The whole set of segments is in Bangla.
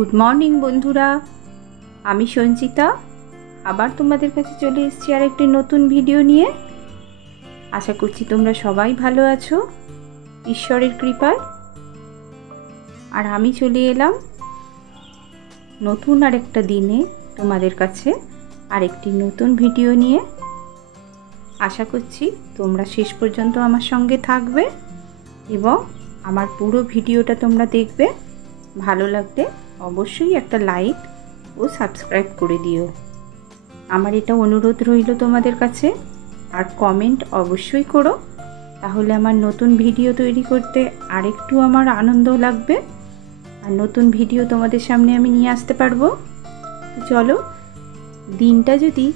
গুড মর্নিং বন্ধুরা, আমি সঞ্চিতা আবার তোমাদের কাছে চলে এসেছি আর একটি নতুন ভিডিও নিয়ে। আশা করছি তোমরা সবাই ভালো আছো ঈশ্বরের কৃপায়। আর আমি চলে এলাম নতুন আরেকটা দিনে তোমাদের কাছে আরেকটি নতুন ভিডিও নিয়ে। আশা করছি তোমরা শেষ পর্যন্ত আমার সঙ্গে থাকবে এবং আমার পুরো ভিডিওটা তোমরা দেখবে। ভালো লাগলে অবশ্যই একটা লাইক ও সাবস্ক্রাইব করে দিও, আমার এটা অনুরোধ রইল তোমাদের কাছে। আর কমেন্ট অবশ্যই করো, তাহলে আমার নতুন ভিডিও তৈরি করতে আরেকটু আমার আনন্দ লাগবে আর নতুন ভিডিও তোমাদের সামনে আমি নিয়ে আসতে পারবো। তো চলো, দিনটা যদি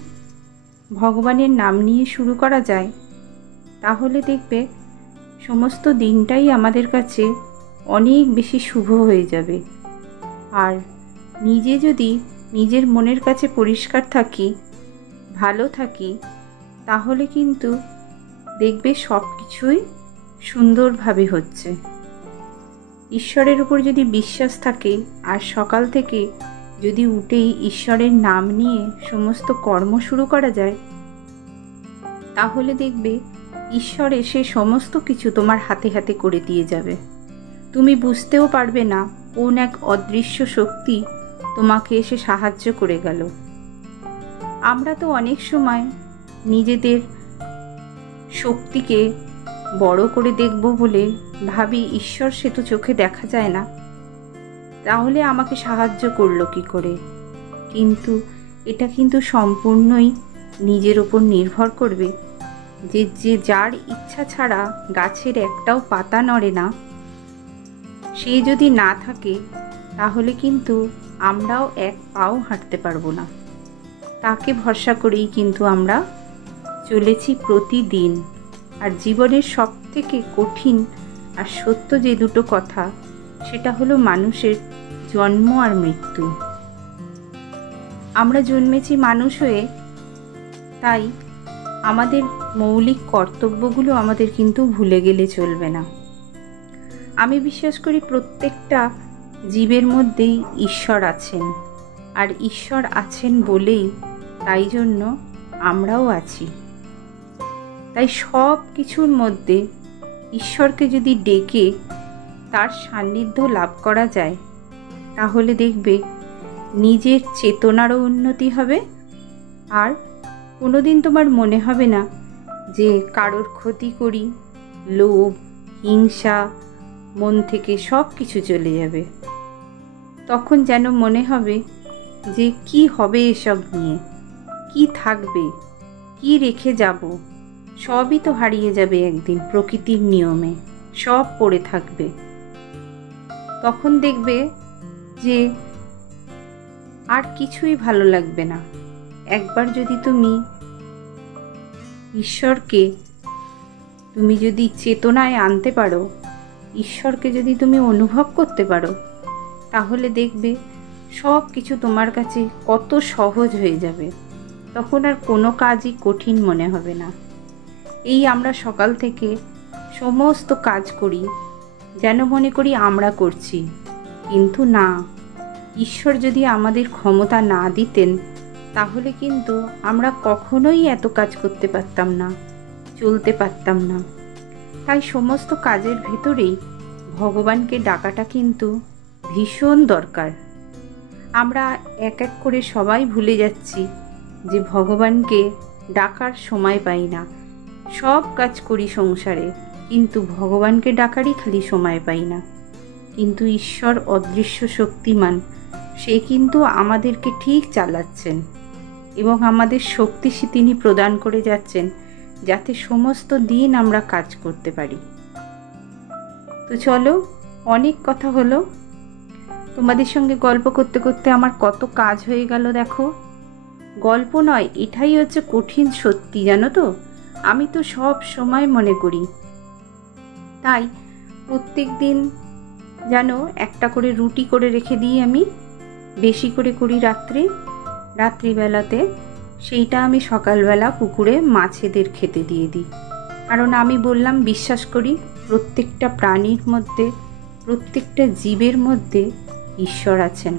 ভগবানের নাম নিয়ে শুরু করা যায় তাহলে দেখবে সমস্ত দিনটাই আমাদের কাছে অনেক বেশি শুভ হয়ে যাবে। আর নিজে যদি নিজের মনের কাছে পরিষ্কার থাকি, ভালো থাকি, তাহলে কিন্তু দেখবে সব কিছুই সুন্দরভাবে হচ্ছে। ঈশ্বরের উপর যদি বিশ্বাস থাকে আর সকাল থেকে যদি উঠেই ঈশ্বরের নাম নিয়ে সমস্ত কর্ম শুরু করা যায়, তাহলে দেখবে ঈশ্বর এসে সমস্ত কিছু তোমার হাতে হাতে করে দিয়ে যাবে। তুমি বুঝতেও পারবে না কোন এক অদৃশ্য শক্তি তোমাকে এসে সাহায্য করে গেল। আমরা তো অনেক সময় নিজেদের শক্তিকে বড় করে দেখব বলে ভাবি ঈশ্বর সে তো চোখে দেখা যায় না, তাহলে আমাকে সাহায্য করলো কি করে। কিন্তু এটা কিন্তু সম্পূর্ণই নিজের ওপর নির্ভর করবে যে যার ইচ্ছা ছাড়া গাছের একটাও পাতা নড়ে না, সে যদি না থাকে তাহলে কিন্তু আমরাও এক পাও হাঁটতে পারবো না। তাকে ভরসা করেই কিন্তু আমরা চলেছি প্রতিদিন। আর জীবনের সবথেকে কঠিন আর সত্য যে দুটো কথা, সেটা হলো মানুষের জন্ম আর মৃত্যু। আমরা জন্মেছি মানুষ হয়ে, তাই আমাদের মৌলিক কর্তব্যগুলো আমাদের কিন্তু ভুলে গেলে চলবে না। আমি বিশ্বাস করি প্রত্যেকটা জীবের মধ্যেই ঈশ্বর আছেন, আর ঈশ্বর আছেন বলেই তাই জন্য আমরাও আছি। তাই সব কিছুর মধ্যে ঈশ্বরকে যদি ডেকে তার সান্নিধ্য লাভ করা যায়, তাহলে দেখবে নিজের চেতনারও উন্নতি হবে। আর কোনোদিন তোমার মনে হবে না যে কারোর ক্ষতি করি, লোভ, হিংসা মন থেকে সব কিছু চলে যাবে। তখন যেন মনে হবে যে কি হবে এসব নিয়ে, কি থাকবে, কি রেখে যাব, সবই তো হারিয়ে যাবে একদিন প্রকৃতির নিয়মে, সব পড়ে থাকবে। তখন দেখবে যে আর কিছুই ভালো লাগবে না। একবার যদি তুমি ঈশ্বরকে তুমি যদি চেতনায় আনতে পারো, ঈশ্বরকে যদি তুমি অনুভব করতে পারো, তাহলে দেখবে সব কিছু তোমার কাছে কত সহজ হয়ে যাবে। তখন আর কোনো কাজই কঠিন মনে হবে না। এই আমরা সকাল থেকে সমস্ত কাজ করি, যেন মনে করি আমরা করছি, কিন্তু না, ঈশ্বর যদি আমাদের ক্ষমতা না দিতেন তাহলে কিন্তু আমরা কখনোই এত কাজ করতে পারতাম না, চলতে পারতাম না। তাই সমস্ত কাজের ভেতরেই ভগবানকে ডাকাটা কিন্তু ভীষণ দরকার। আমরা এক এক করে সবাই ভুলে যাচ্ছি যে ভগবানকে ডাকার সময় পাই না। সব কাজ করি সংসারে, কিন্তু ভগবানকে ডাকারই খালি সময় পাই না। কিন্তু ঈশ্বর অদৃশ্য শক্তিমান, সে কিন্তু আমাদেরকে ঠিক চালাচ্ছেন এবং আমাদের শক্তি তিনি প্রদান করে যাচ্ছেন, যাতে সমস্ত দিন আমরা কাজ করতে পারি। তো চলো, অনেক কথা হলো, তোমাদের সঙ্গে গল্প করতে করতে আমার কত কাজ হয়ে গেল দেখো। গল্প নয়, এটাই হচ্ছে কঠিন সত্যি, জানো তো। আমি তো সব সময় মনে করি, তাই প্রত্যেক দিন যেন একটা করে রুটি করে রেখে দিই, আমি বেশি করে করি রাত্রিবেলাতে, সেইটা আমি সকালবেলা পুকুরে মাছেদের খেতে দিয়ে দিই। কারণ আমি বললাম, বিশ্বাস করি প্রত্যেকটা প্রাণীর মধ্যে, প্রত্যেকটা জীবের মধ্যে ঈশ্বর আছেন।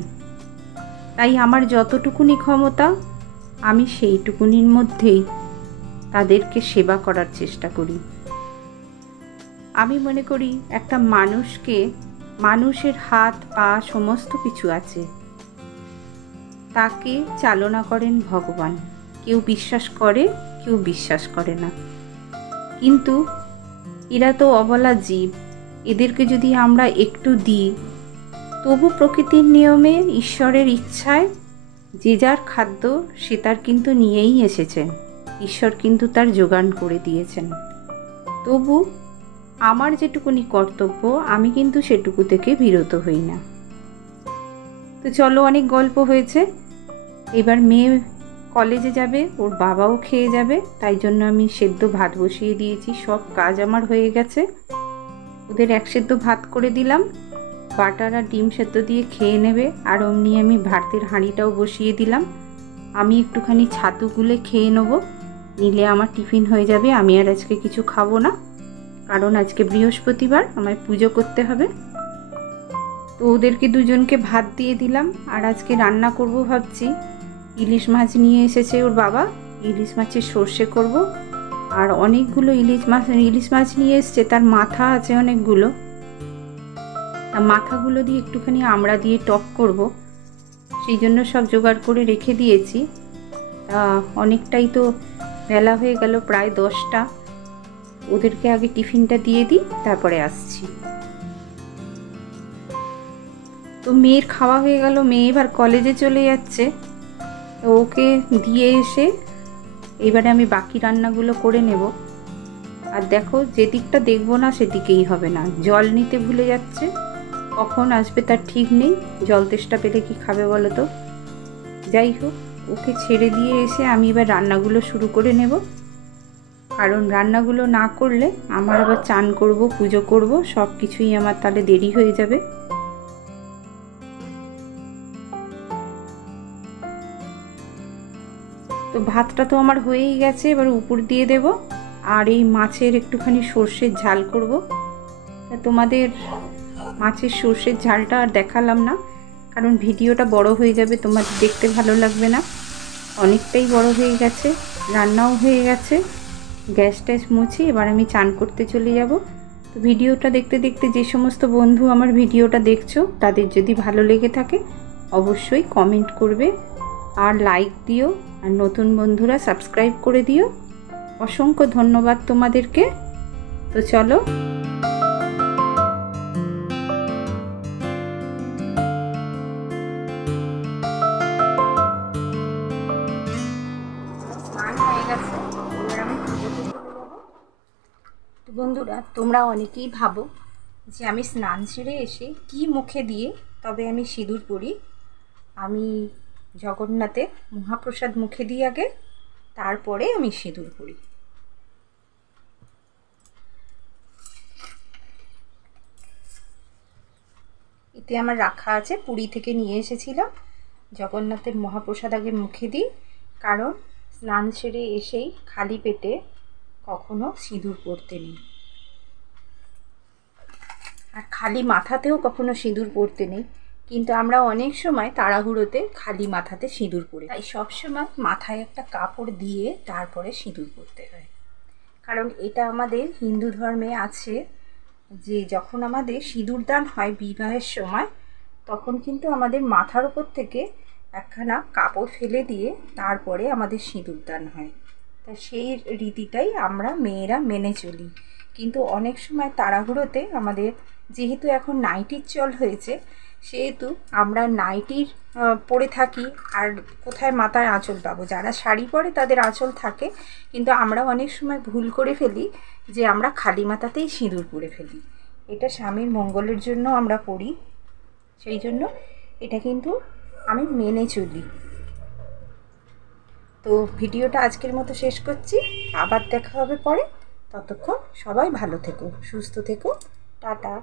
তাই আমার যতটুকুনি ক্ষমতা আমি সেইটুকুনির মধ্যেই তাদেরকে সেবা করার চেষ্টা করি। আমি মনে করি একটা মানুষের হাত পা সমস্ত কিছু আছে, তাকে চালনা করেন ভগবান। কেউ বিশ্বাস করে, কেউ বিশ্বাস করে না, কিন্তু এরা তো অবলা জীব, এদেরকে যদি আমরা একটু দিই, তবু প্রকৃতির নিয়মে ঈশ্বরের ইচ্ছায় যে যার খাদ্য সে তার কিন্তু নিয়েই এসেছেন, ঈশ্বর কিন্তু তার যোগান করে দিয়েছেন। তবু আমার যেটুকুনি কর্তব্য আমি কিন্তু সেটুকু থেকে বিরত হই না। তো চলো, অনেক গল্প হয়েছে, এবার মেয়ে কলেজে যাবে, ওর বাবাও খেয়ে যাবে, তাই জন্য আমি সেদ্ধ ভাত বসিয়ে দিয়েছি। সব কাজ আমার হয়ে গেছে, ওদের এক সেদ্ধ ভাত করে দিলাম, বাটার আর ডিম সেদ্ধ দিয়ে খেয়ে নেবে। আর অমনি আমি ভাতের হাঁড়িটাও বসিয়ে দিলাম। আমি একটুখানি ছাতু গুলে খেয়ে নেবো, নিলে আমার টিফিন হয়ে যাবে। আমি আর আজকে কিছু খাবো না, কারণ আজকে বৃহস্পতিবার, আমায় পুজো করতে হবে। তো ওদেরকে দুজনকে ভাত দিয়ে দিলাম। আর আজকে রান্না করব ভাবছি, ইলিশ মাছ নিয়ে এসেছে ওর বাবা, ইলিশ মাছের সর্ষে করব। আর অনেকগুলো ইলিশ মাছ নিয়ে এসছে, তার মাথা আছে অনেকগুলো, মাথাগুলো দিয়ে একটুখানি আমড়া দিয়ে টক করব, সেই জন্য সব জোগাড় করে রেখে দিয়েছি। অনেকটাই তো বেলা হয়ে গেল, প্রায় 10টা। ওদেরকে আগে টিফিনটা দিয়ে দিই, তারপরে আসছি। তো মেয়ের খাওয়া হয়ে গেল, মেয়ে এবার কলেজে চলে যাচ্ছে। তো ওকে দিয়ে এসে এবারে আমি বাকি রান্নাগুলো করে নেব। আর দেখো, যেদিকটা দেখবো না সেদিকেই হবে না, জল নিতে ভুলে যাচ্ছে, কখন আসবে তার ঠিক নেই, জল তেষ্টা পেলে কি খাবে বলো তো। যাই হোক, ওকে ছেড়ে দিয়ে এসে আমি এবার রান্নাগুলো শুরু করে নেব, কারণ রান্নাগুলো না করলে আমার আবার চান করব, পুজো করব, সব কিছুই আমার তাহলে দেরি হয়ে যাবে। তো ভাতটা তো আমার হয়েই গেছে, এবার উপর দিয়ে দেব। আর এই মাছের একটুখানি সর্ষের ঝাল করব। তোমাদের মাছের সর্ষের ঝালটা আর দেখালাম না, কারণ ভিডিওটা বড় হয়ে যাবে, তোমার দেখতে ভালো লাগবে না। অনেকটাই বড় হয়ে গেছে, রান্নাও হয়ে গেছে, গ্যাস ট্যাস মুছি, এবার আমি চান করতে চলে যাব। তো ভিডিওটা দেখতে দেখতে যে সমস্ত বন্ধু আমার ভিডিওটা দেখছো, তাদের যদি ভালো লেগে থাকে অবশ্যই কমেন্ট করবে আর লাইক দিও, আর নতুন বন্ধুরা সাবস্ক্রাইব করে দিও। অসংখ্য ধন্যবাদ তোমাদেরকে। তো চলো, বন্ধুরা, তোমরা অনেকেই ভাবো যে আমি স্নান সেরে এসে কি মুখে দিয়ে তবে আমি সিঁদুর পরি। আমি জগন্নাথের মহাপ্রসাদ মুখে দিই আগে, তারপরে আমি সিঁদুর পরি। এতে আমার রাখা আছে, পুরী থেকে নিয়ে এসেছিলাম। জগন্নাথের মহাপ্রসাদ আগে মুখে দিই, কারণ স্নান সেরে এসেই খালি পেটে কখনো সিঁদুর পরতে নেই, আর খালি মাথাতেও কখনো সিঁদুর পরতে নেই। কিন্তু আমরা অনেক সময় তাড়াহুড়োতে খালি মাথাতে সিঁদুর পরি, তাই সবসময় মাথায় একটা কাপড় দিয়ে তারপরে সিঁদুর পরতে হয়। কারণ এটা আমাদের হিন্দু ধর্মে আছে যে যখন আমাদের সিঁদুর দান হয় বিবাহের সময়, তখন কিন্তু আমাদের মাথার উপর থেকে একখানা কাপড় ফেলে দিয়ে তারপরে আমাদের সিঁদুর দান হয়। তা সেই রীতিটাই আমরা মেয়েরা মেনে চলি। কিন্তু অনেক সময় তাড়াহুড়োতে আমাদের, যেহেতু এখন নাইটির চল হয়েছে, সেহেতু আমরা নাইটির পরে থাকি, আর কোথায় মাথায় আঁচল পাবো। যারা শাড়ি পরে তাদের আঁচল থাকে, কিন্তু আমরা অনেক সময় ভুল করে ফেলি যে আমরা খালি মাথাতেই সিঁদুর পরে ফেলি। এটা স্বামীর মঙ্গলের জন্য আমরা পড়ি, সেই জন্য এটা কিন্তু আমি মেনে চলি। তো ভিডিওটা আজকের মতো শেষ করছি, আবার দেখা হবে পরে। ততক্ষণ সবাই ভালো থেকো, সুস্থ থেকো, টাটা।